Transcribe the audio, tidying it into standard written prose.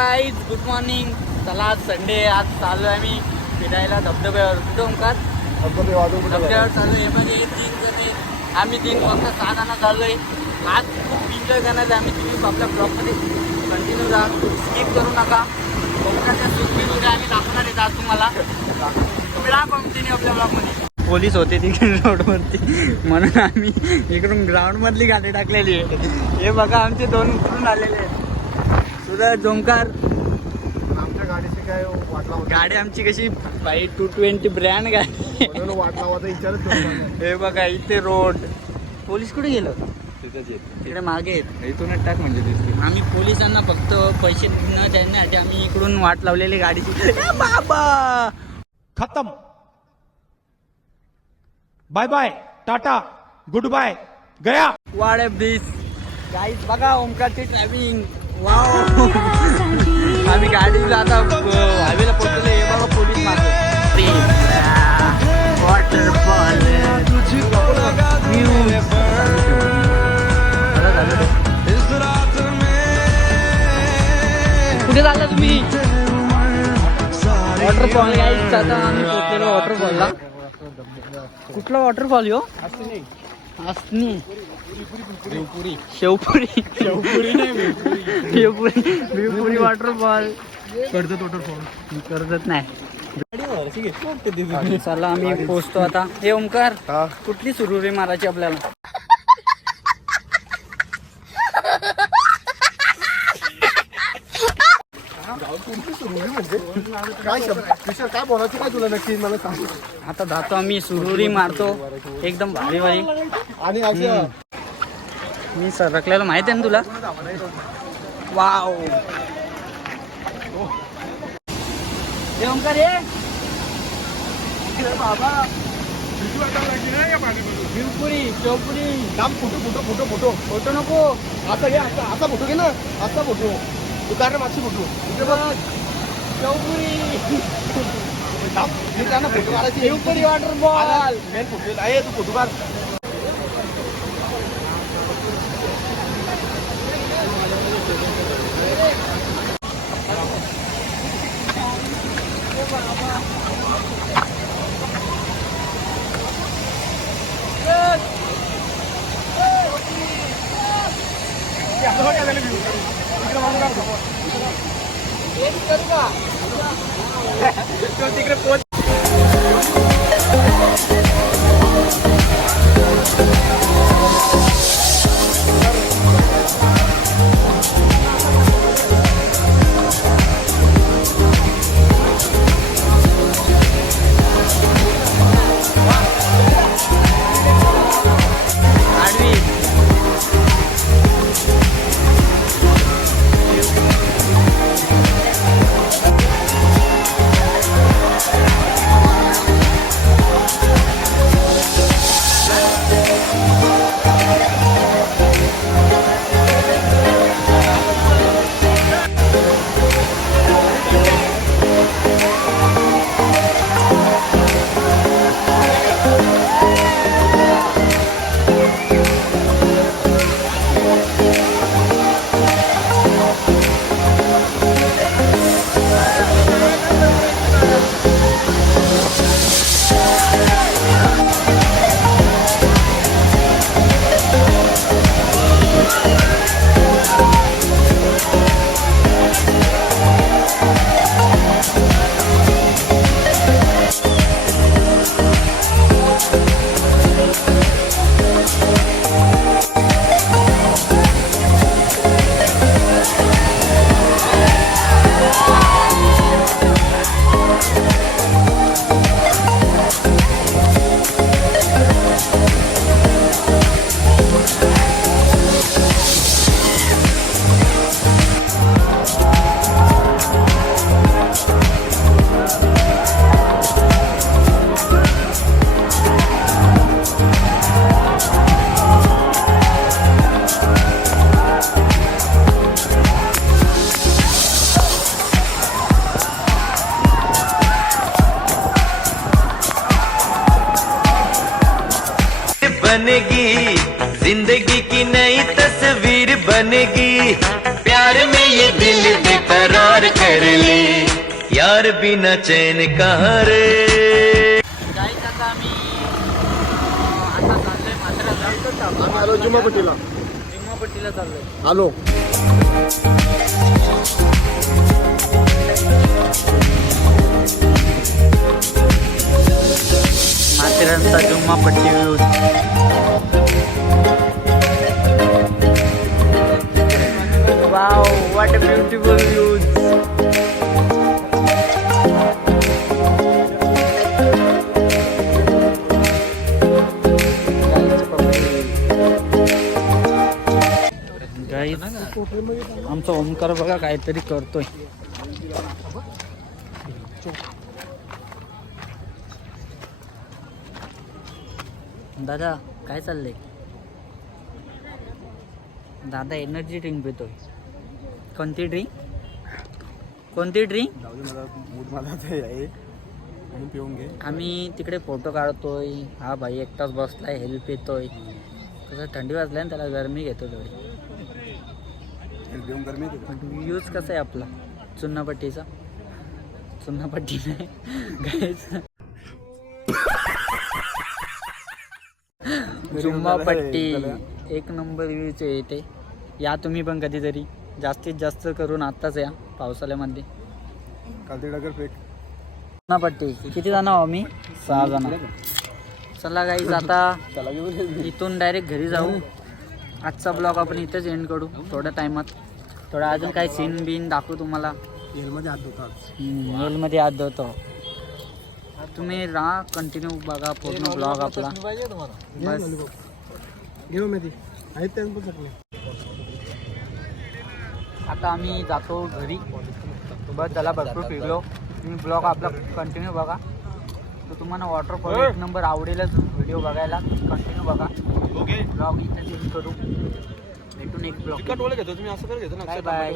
Guys good morning. चला आज Sunday, आज चालू आहे आम्ही फिरायला धबधब्यावर. कुठं ओंकार? धबधब्यावर चालू आहे. म्हणजे 3 जण आहे, आम्ही 3 फक्त 6 जण चालू आहे. आज खूप एन्जॉय करणार आहे आम्ही. तुम्ही आपल्या ब्लॉगमध्ये कंटिन्यू राहा, स्किप करू नका. ओंकारच्या स्पीडमध्ये आम्ही दाखवणार आहे आज तुम्हाला. तुम्ही राहा कंटिन्यू आपल्या ब्लॉगमध्ये. पोलीस होते तिकडे रोडवरती, म्हणून आम्ही इकडून ग्राउंडमधली गाडी टाकलेली आहे. हे बघा आमचे 2 उतरून आलेले आहेत, सूरज ओंकार. आमच्या गाडीची काय वाटला गाडी आमची कशी बाई 220 ब्रँड गाडी वाटला होता विचारच. हे बघा इथे रोड. पोलीस कुठे गेलं? तिकडे मागे आहेत. इथूनच टाक म्हणजे दिसते. आम्ही पोलिसांना फक्त पैसे न देण्यासाठी आम्ही इकडून वाट लावलेली गाडीची. बाबा खतम. Bye bye, tata, good bye, गया. What this guys. बघा ओंकारची ट्रॅव्हलिंग. वाव. आम्ही गाडीला आता हायवेला पोहोचले. हे बघा पोलीस मागे. वॉटरफॉल. कुठे चालला तुम्ही? Waterfall guys. आता आम्ही पोहोचलेलो वॉटरफॉलला. कुठला वॉटरफॉल यो? असनी शेवपुरी. शेवपुरी नाही, शेवपुरी वॉटरफॉल. कर्जत नाही. चला आम्ही पोहोचतो आता. हे ओंकार, कुठली सुरुरी मारायची आपल्याला? काय बोलायचं काय तुला नक्की मला सांग. आता जातो आम्ही सुरुरी मारतो एकदम भारी भारी. आणि मी सरकलेलं माहित आहे ना तुला. वाव. हे ओंकार ये बाबा. शिवपुरी शेवपुरी. फोटो नको. आता फोटो घे ना. आता फोटो तू काय मागची फोटो शेवपुरी. फोटो काढायची. शिवपुरी वॉटरफॉल. मेन फोटो आहे. तू फोटो काढ. तिकडे पोच. बनेगी जिंदगी की नई तस्वीर बनेगी, प्यार में ये दिल बेकरार कर ले, यार बिना चैन कहाँ रे. गाईच आता आम्ही आता चाललोय माथेरानला. आम्ही आलो जुमापट्टीला. जुमापट्टीला चाललोय. आलो. माथेरानचा Jummapatti view. Wow, what a beautiful views. Guys आमचा ओमकार बघा काहीतरी करतोय. दादा काय चाललंय? दादा एनर्जी ड्रिंक पितोय. कोणती ड्रिंक? कोणती ड्रिंक? पिऊन घे. आम्ही तिकडे फोटो काढतोय. हा भाई एकटाच बसलाय, हेल्प येतोय. कसं थंडी वाजलाय ना, त्याला गरमी घेतो थोडी. यूज कसा आहे आपला चुन्नापट्टीचा? चुन्नापट्टी नाही गाईज, जुम्मापट्टी एक नंबर व्ह्यूज आहे इथे. या तुम्ही पण कधीतरी. जास्तीत जास्त करून आत्ताच या पावसाळ्यामध्ये. जुम्मापट्टी किती जण आहो आम्ही? 6 जण. चला गाईज आता इथून डायरेक्ट घरी जाऊ. आजचा ब्लॉग आपण इथेच एंड करू. थोड्या टायमात थोडा अजून काही सीन बिन दाखवू तुम्हाला. येलमध्ये हात धुतात. मेलमध्ये हात धुतो. तुम्ही राहा, कंटिन्यू बघा पूर्ण ब्लॉग आपला. बस घेऊ मी ती आहेत त्याच पण चकले. आता आम्ही जातो घरी. बस झाला, भरपूर फिरलो. तुम्ही ब्लॉग आपला कंटिन्यू बघा. तर तुम्हाला वॉटरफॉल एक नंबर आवडेलच व्हिडिओ बघायला. कंटिन्यू बघा. ब्लॉग इथे चेंज करू. भेटून एक ब्लॉग. घेतो तुम्ही असं कर घेतो ना. Bye bye.